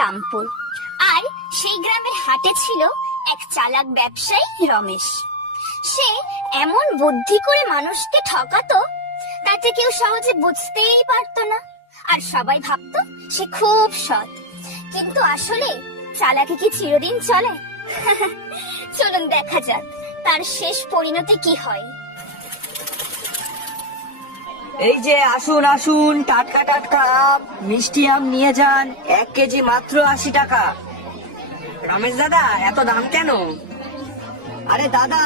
রামপুর। আর সেই গ্রামের হাটে ছিল এক চালাক ব্যবসায়ী রমেশ। সে এমন বুদ্ধি করে মানুষকে ঠকাতো, তাতে কেউ সহজে বুঝতেই পারতো না। আর সবাই ভাবতো সে খুব সৎ, কিন্তু আসলে চালাকি কি চিরদিন চলে? চলুন দেখা যাক তার শেষ পরিণতি কি হয়। এই যে আসুন আসুন, টাটকা টাটকা আম, মিষ্টি আম নিয়ে যান। 1 কেজি মাত্র 80 টাকা। রমেশ দাদা, এত দাম কেন? আরে দাদা,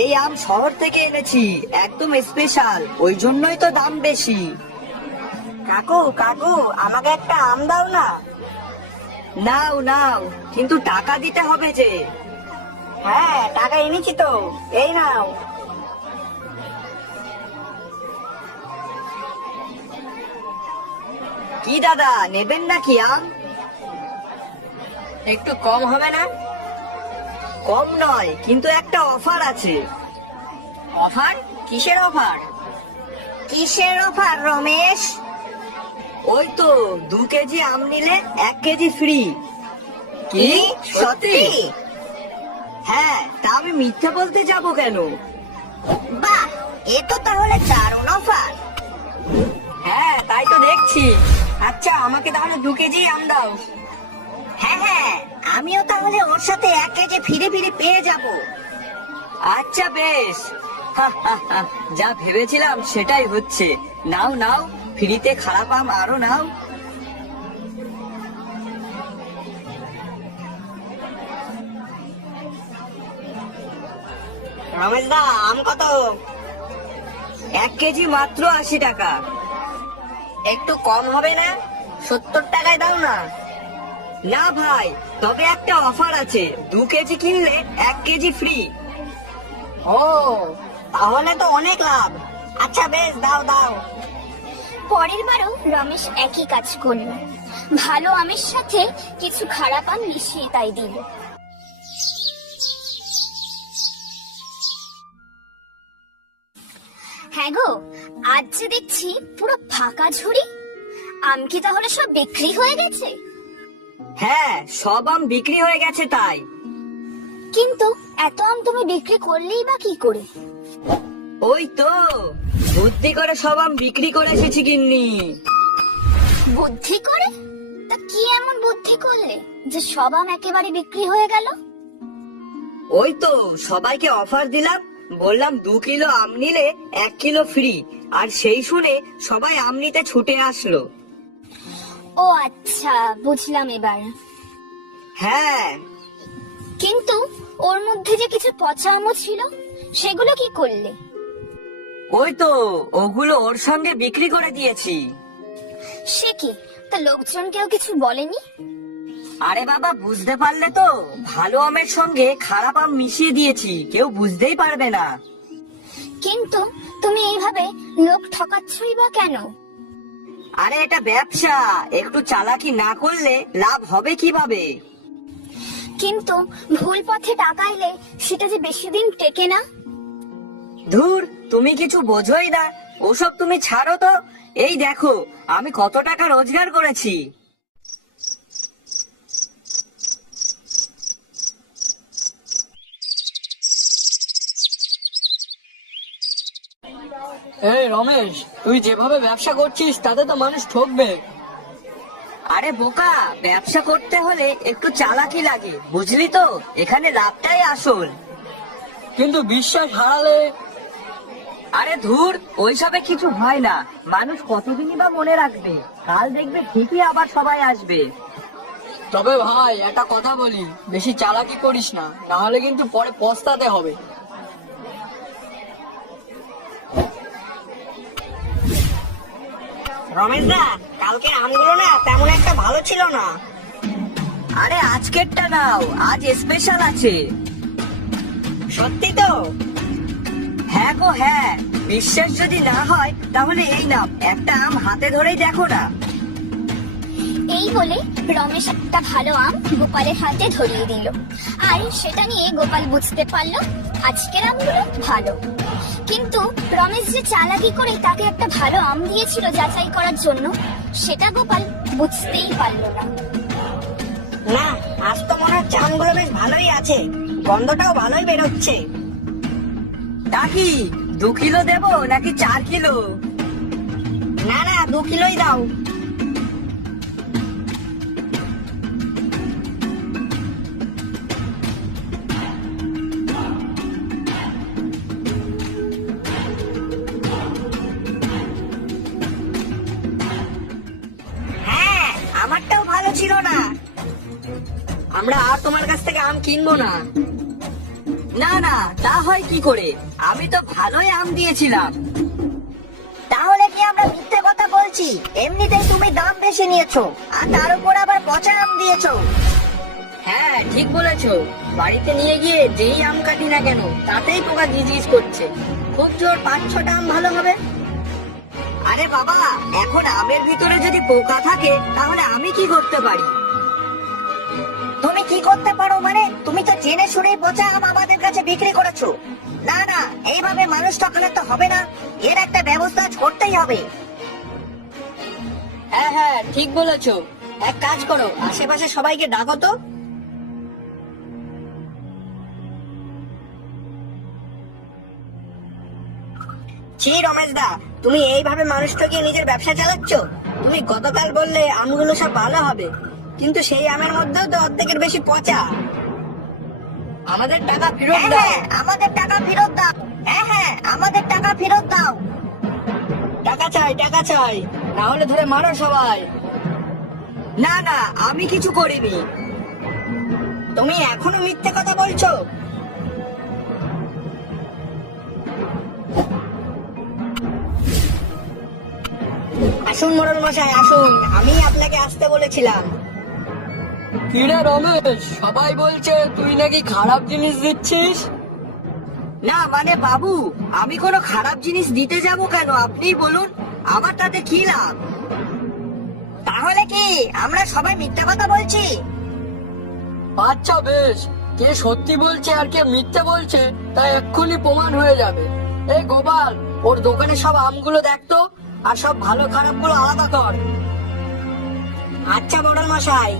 এই আম শহর থেকে এনেছি, একদম স্পেশাল, ওই জন্যই তো দাম বেশি। কাকু কাকু, আমাকে একটা আম দাও না। নাও নাও, কিন্তু টাকা দিতে হবে যে। হ্যাঁ, টাকা এনেছি তো, এই নাও। কি দাদা, নেবেন নাকি আম? একটু কম হবে না? কম নয়, কিন্তু একটা অফার আছে। অফার? কিসের অফার? কিসের অফার রমেশ? ওই তো 2 কেজি আম নিলে 1 কেজি ফ্রি। কি সত্যি? হ্যাঁ, তা আমি মিথ্যা বলতে যাব কেন? বাহ, এ তো তাহলে দারুণ অফার। হ্যাঁ, তাই তো দেখছি। আচ্ছা, আমাকে তাহলে 2 কেজি আম দাও। হ্যাঁ হ্যাঁ, আমিও তাহলে ওর সাথে 1 কেজি ফিরে ফিরে পেয়ে যাব। আচ্ছা বেশ। যা ভেবেছিলাম সেটাই হচ্ছে। নাও নাও, ফ্রিতে খারাপ আম আরো নাও। রমেশ দা, আম কত? 1 কেজি মাত্র 80 টাকা। একটু কম হবে না? 70 টাকায় দাও না। না ভাই, তবে একটা অফার আছে, 2 কেজি কিনলে 1 কেজি ফ্রি। ও, তাহলে তো অনেক লাভ। আচ্ছা বেশ, দাও দাও। পরের বারও রমেশ একই কাজ করলো, ভালো আমের সাথে কিছু খারাপ আম মিশিয়ে তাই দিল। হ্যাঁ গো, আজ যে দেখছি পুরো ফাঁকা ঝুড়ি। আম কি তাহলে সব বিক্রি হয়ে গেছে? হ্যাঁ, সব আম বিক্রি হয়ে গেছে তাই। কিন্তু এত আম তুমি বিক্রি করলেই বা কি করে? ওই তো, বুদ্ধি করে সব আম বিক্রি করে এসেছি গিন্নি। বুদ্ধি করে? তা কি এমন বুদ্ধি করলে যে সব আম একেবারে বিক্রি হয়ে গেল? ওই তো, সবাইকে অফার দিলাম, বললাম 2 কিলো আম নিলে 1 কিলো ফ্রি, আর সেই শুনে সবাই আম নিতে ছুটে আসলো। ও আচ্ছা, বুঝলাম এবার। হ্যাঁ, কিন্তু ওর মধ্যে যে কিছু পচা আমও ছিল, সেগুলো কি করলে? ওই তো, ওগুলো ওর সঙ্গে বিক্রি করে দিয়েছি। সে কি, তা লোকজন কেউ কিছু বলেনি? আরে বাবা, বুঝতে পারলে তো, ভালো আমের সঙ্গে খারাপ আম মিশিয়ে দিয়েছি, কেউ বুঝতেই পারবে না। কিন্তু তুমি এইভাবে লোক ঠকাচ্ছই বা কেন? আরে এটা ব্যবসা, একটু চালাকি না করলে লাভ হবে কিভাবে? কিন্তু ভুল পথে টাকা এলে সেটা যে বেশি দিন টেকে না। ধুর, তুমি কিছু বোঝোই না, ওসব তুমি ছাড়ো তো। এই দেখো আমি কত টাকা রোজগার করেছি। এই রমেশ, তুই যেভাবে ব্যবসা করছিস তাতে তো মানুষ ঠকবে। আরে বোকা, ব্যবসা করতে হলে একটু চালাকি লাগে, বুঝলি তো, এখানে লাভটাই আসল। কিন্তু বিশ্বাস হারালে? আরে ধুর, ওইসবে কিছু হয় না, মানুষ কতদিনই বা মনে রাখবে, কাল দেখবে ঠিকই আবার সবাই আসবে। তবে ভাই, একটা কথা বলি, বেশি চালাকি করিস না, না হলে কিন্তু পরে পস্তাতে হবে। রমেশ দা, কালকে আমগুলো না তেমন একটা ভালো ছিল না। আরে আজকেরটা নাও, আজ স্পেশাল আছে। সত্যি তো? হ্যাঁ গো হ্যাঁ, বিশ্বাস যদি না হয় তাহলে এই নাও, একটা আম হাতে ধরেই দেখো না। এই বলে রমেশ একটা ভালো আম গোপালের হাতে ধরিয়ে দিল। আর সেটা নিয়ে গোপাল বুঝতে পারলো আজকের আমগুলো ভালো। কিন্তু রমেশ যে চালাকি করে তাকে একটা ভালো আম দিয়েছিল যাচাই করার জন্য, সেটা গোপাল বুঝতেই পারলো না। না, আজ তো মনে হচ্ছে আমগুলো বেশ ভালোই আছে, গন্ধটাও ভালোই বেরোচ্ছে। তা কি 2 কিলো দেবো নাকি 4 কিলো? না না, 2 কিলোই দাও। হ্যাঁ, আমারটাও ভালো ছিল না। আমরা আর তোমার কাছ থেকে আম কিনবো না। না না, তা হয় কি করে? আমি তো ভালোই আম দিয়েছিলাম। তাহলে কি আমরা মিথ্যে কথা বলছি? এমনিতেই তুমি দাম বেশি নিয়েছো, আর তার উপর আবার পচা আম দিয়েছো। হ্যাঁ, ঠিক বলেছো। বাড়িতে নিয়ে গিয়ে যেই আম কাটি না কেন, তাতেই পোকা গিজগিজ করছে। খুব জোর 5-6টা আম ভালো হবে। আরে বাবা, এখন আমের ভিতরে যদি পোকা থাকে তাহলে আমি কি করতে পারি? তুমি কি করতে পারো মানে? তুমি তো জেনে শুনেই পচা আম আমাদের কাছে বিক্রি করেছো। না না, এইভাবে মানুষ ঠকালে তো হবে না, এর একটা ব্যবস্থা করতেই হবে। হ্যাঁ হ্যাঁ, ঠিক বলেছো। এক কাজ করো, আশেপাশে সবাইকে ডাকো তো। ছি রমেশ দা, তুমি এইভাবে মানুষটাকে নিজের ব্যবসা চালাচ্ছ? তুমি গতকাল বললে আমগুলো সব ভালো হবে, কিন্তু সেই আমের মধ্যেও তো অর্ধেকের বেশি পচা। আমাদের টাকা ফেরত দাও। আমাদের টাকা ফেরত দাও। হ্যাঁ হ্যাঁ, আমাদের টাকা ফেরত দাও। টাকা চাই, টাকা চাই, না হলে ধরে মারো সবাই। না না, আমি কিছু করিনি। তুমি এখনো মিথ্যে কথা বলছো। আসুন মোড়ল মশাই, আসুন, আমি আপনাকে আসতে বলেছিলাম। কিরে রমেশ, সবাই বলছে তুই নাকি খারাপ জিনিস দিচ্ছিস। না মানে বাবু, আমি কোনো খারাপ জিনিস দিতে যাব কেন? আপনি বলুন, আমার তাতে কি লাভ? তাহলে কি আমরা সবাই মিথ্যা কথা বলছি? আচ্ছা বেশ, কে সত্যি বলছে আর কে মিথ্যে বলছে তা এক্ষুনি প্রমাণ হয়ে যাবে। এই গোপাল, ওর দোকানে সব আমগুলো দেখতো, আর সব ভালো খারাপ গুলো আলাদা কর। আচ্ছা মোড়ল মশাই।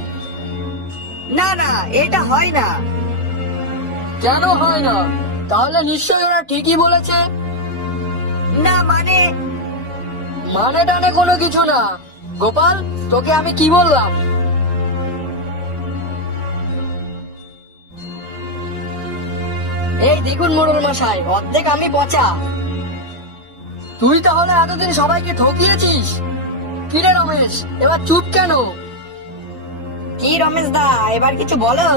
না না, এটা হয় না। কেন হয় না? তাহলে নিশ্চয়ই ওরা ঠিকই বলেছে। না মানে, মানে টানে কোনো কিছু না। গোপাল, তোকে আমি কি বললাম? এই দেখুন মোড়ল মশাই, অর্ধেক আমি পচা। তুই তাহলে এতদিন সবাইকে ঠকিয়েছিস? কিরে রমেশ, এবার চুপ কেন? কি রমেশ দা, এবার কিছু বলো।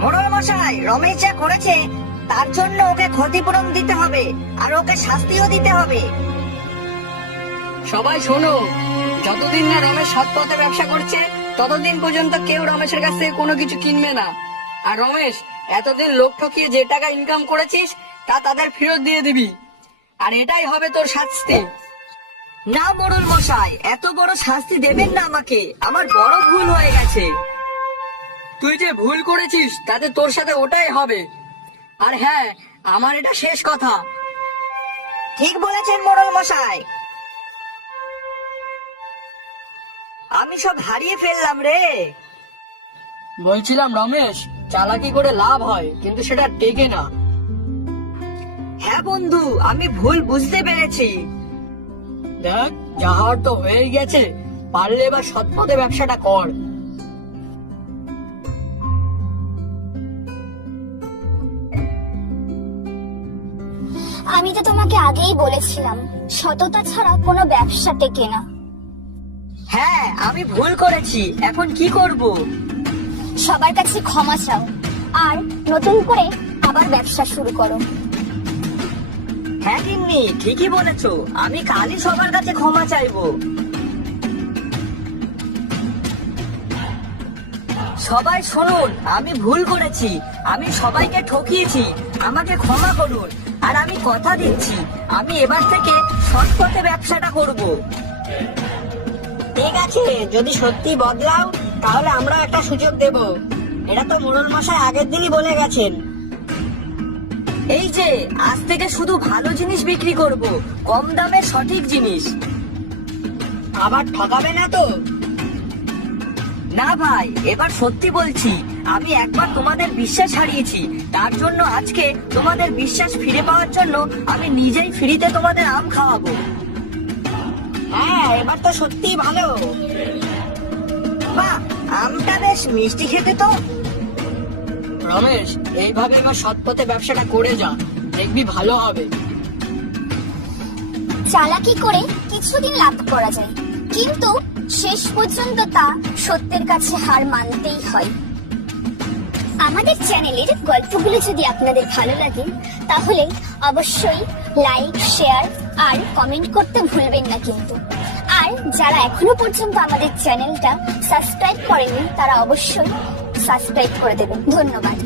মোড়ল মশাই, রমেশ যা করেছে তার জন্য ওকে ক্ষতিপূরণ দিতে হবে, আর ওকে শাস্তিও দিতে হবে। সবাই শোনো, যতদিন না রমেশ সৎ পথে ব্যবসা করছে ততদিন পর্যন্ত কেউ রমেশের কাছ থেকে কোনো কিছু কিনবে না। আর রমেশ, এতদিন লোক ঠকিয়ে যে টাকা ইনকাম করেছিস তা তাদের ফেরত দিয়ে দিবি, আর এটাই হবে তোর শাস্তি। না মোড়ল মশাই, এত বড় শাস্তি দেবেন না আমাকে, আমার বড় ভুল হয়ে গেছে। তুই যে ভুল করেছিস তাতে তোর সাথে ওটাই হবে। আর হ্যাঁ, আমার এটা শেষ কথা। ঠিক বলেছেন মোড়ল মশাই। আমি সব হারিয়ে ফেললাম রে। বলছিলাম রমেশ, চালাকি করে লাভ হয় কিন্তু সেটা টেকে না। হ্যাঁ বন্ধু, আমি ভুল বুঝতে পেরেছি। দেখ, যা হওয়ার তো হয়ে গেছে, পারলে এবার সৎ পথে ব্যবসাটা কর। আমি তো তোমাকে আগেই বলেছিলাম, সততা ছাড়া কোনো ব্যবসা টেকে না। হ্যাঁ, আমি ভুল করেছি, এখন কি করব? সবার কাছে ক্ষমা চাও, আর নতুন করে আবার ব্যবসা শুরু করো। হ্যাঁ গিন্নি, ঠিকই বলেছো, আমি কালই সবার কাছে ক্ষমা চাইবো। সবাই শুনুন, আমি ভুল করেছি, আমি সবাইকে ঠকিয়েছি, আমাকে ক্ষমা করুন। আর আমি কথা দিচ্ছি, আমি এবার থেকে সৎ পথে ব্যবসাটা করব। ঠিক আছে, যদি সত্যি বদলাও তাহলে আমরা একটা সুযোগ দেব। এটা তো মোড়ল মশাই আগের দিনই বলে গেছেন। এই যে আজ থেকে শুধু ভালো জিনিস বিক্রি করব, কম দামে সঠিক জিনিস। আবার ঠকাবে না তো? না ভাই, এবার সত্যি বলছি, আমি একবার তোমাদের বিশ্বাস হারিয়েছি, তার জন্য আজকে তোমাদের বিশ্বাস ফিরে পাওয়ার জন্য আমি নিজেই ফ্রিতে তোমাদের আম খাওয়াবো। হ্যাঁ, এবার তো সত্যিই ভালো। বাহ, আমটা বেশ মিষ্টি খেতে তো। রমেশ, এইভাবে এবার সৎ পথে ব্যবসাটা করে যা, দেখবি ভালো হবে। চালাকি করে কিছুদিন লাভ করা যায়, কিন্তু শেষ পর্যন্ত তা সত্যের কাছে হার মানতেই হয়। আমাদের চ্যানেলের গল্পগুলো যদি আপনাদের ভালো লাগে তাহলে অবশ্যই লাইক, শেয়ার আর কমেন্ট করতে ভুলবেন না কিন্তু। আর যারা এখনো পর্যন্ত আমাদের চ্যানেলটা সাবস্ক্রাইব করেনি তারা অবশ্যই সাবস্ক্রাইব করে দেবেন। ধন্যবাদ।